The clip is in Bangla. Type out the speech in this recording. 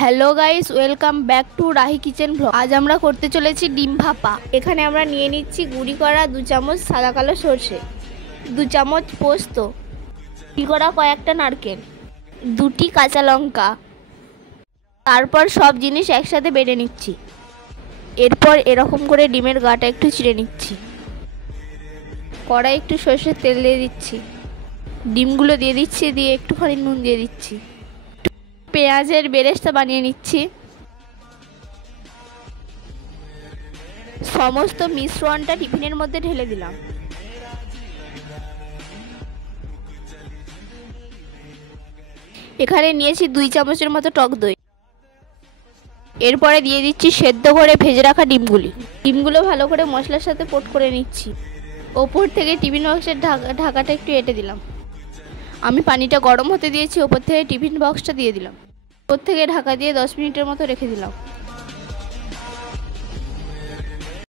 Hello guys, welcome back to Rahi kitchen blog. আজ আমরা করতে চলেছি ডিম ভাপা। এখানে আমরা নিয়ে নিচ্ছি গুঁড়ি করা 2 চামচ সাদা কালো সর্ষে, 2 চামচ পোস্ত, গুঁড়ি করা কয়েকটা নারকেল, 2টি কাঁচা লঙ্কা। তারপর সব জিনিস একসাথে বেটে নিচ্ছি। এরপর এরকম করে ডিমের গাটা একটু চিড়ে নিচ্ছি। কড়াই একটু সর্ষের তেল দিয়ে দিচ্ছি, ডিমগুলো দিয়ে দিচ্ছি, দিয়ে একটুখানি নুন দিয়ে দিচ্ছি, পেঁয়াজের বেরেস্তা বানিয়ে নিচ্ছি। সমস্ত মিশ্রণটা টিফিনের মধ্যে ঢেলে দিলাম। এখানে নিয়েছি 2 চামচের মতো টক দই। এরপরে দিয়ে দিচ্ছি সেদ্ধ করে ভেজে রাখা ডিমগুলো ভালো করে মশলার সাথে কোট করে নিচ্ছি। ওপর থেকে টিফিন বক্সের ঢাকাটা একটু এঁটে দিলাম। আমি পানিটা গরম হতে দিয়েছি, ওপর থেকে টিফিন বক্সটা দিয়ে দিলাম। ওপর থেকে ঢাকা দিয়ে 10 মিনিটের মতো রেখে দিলাম।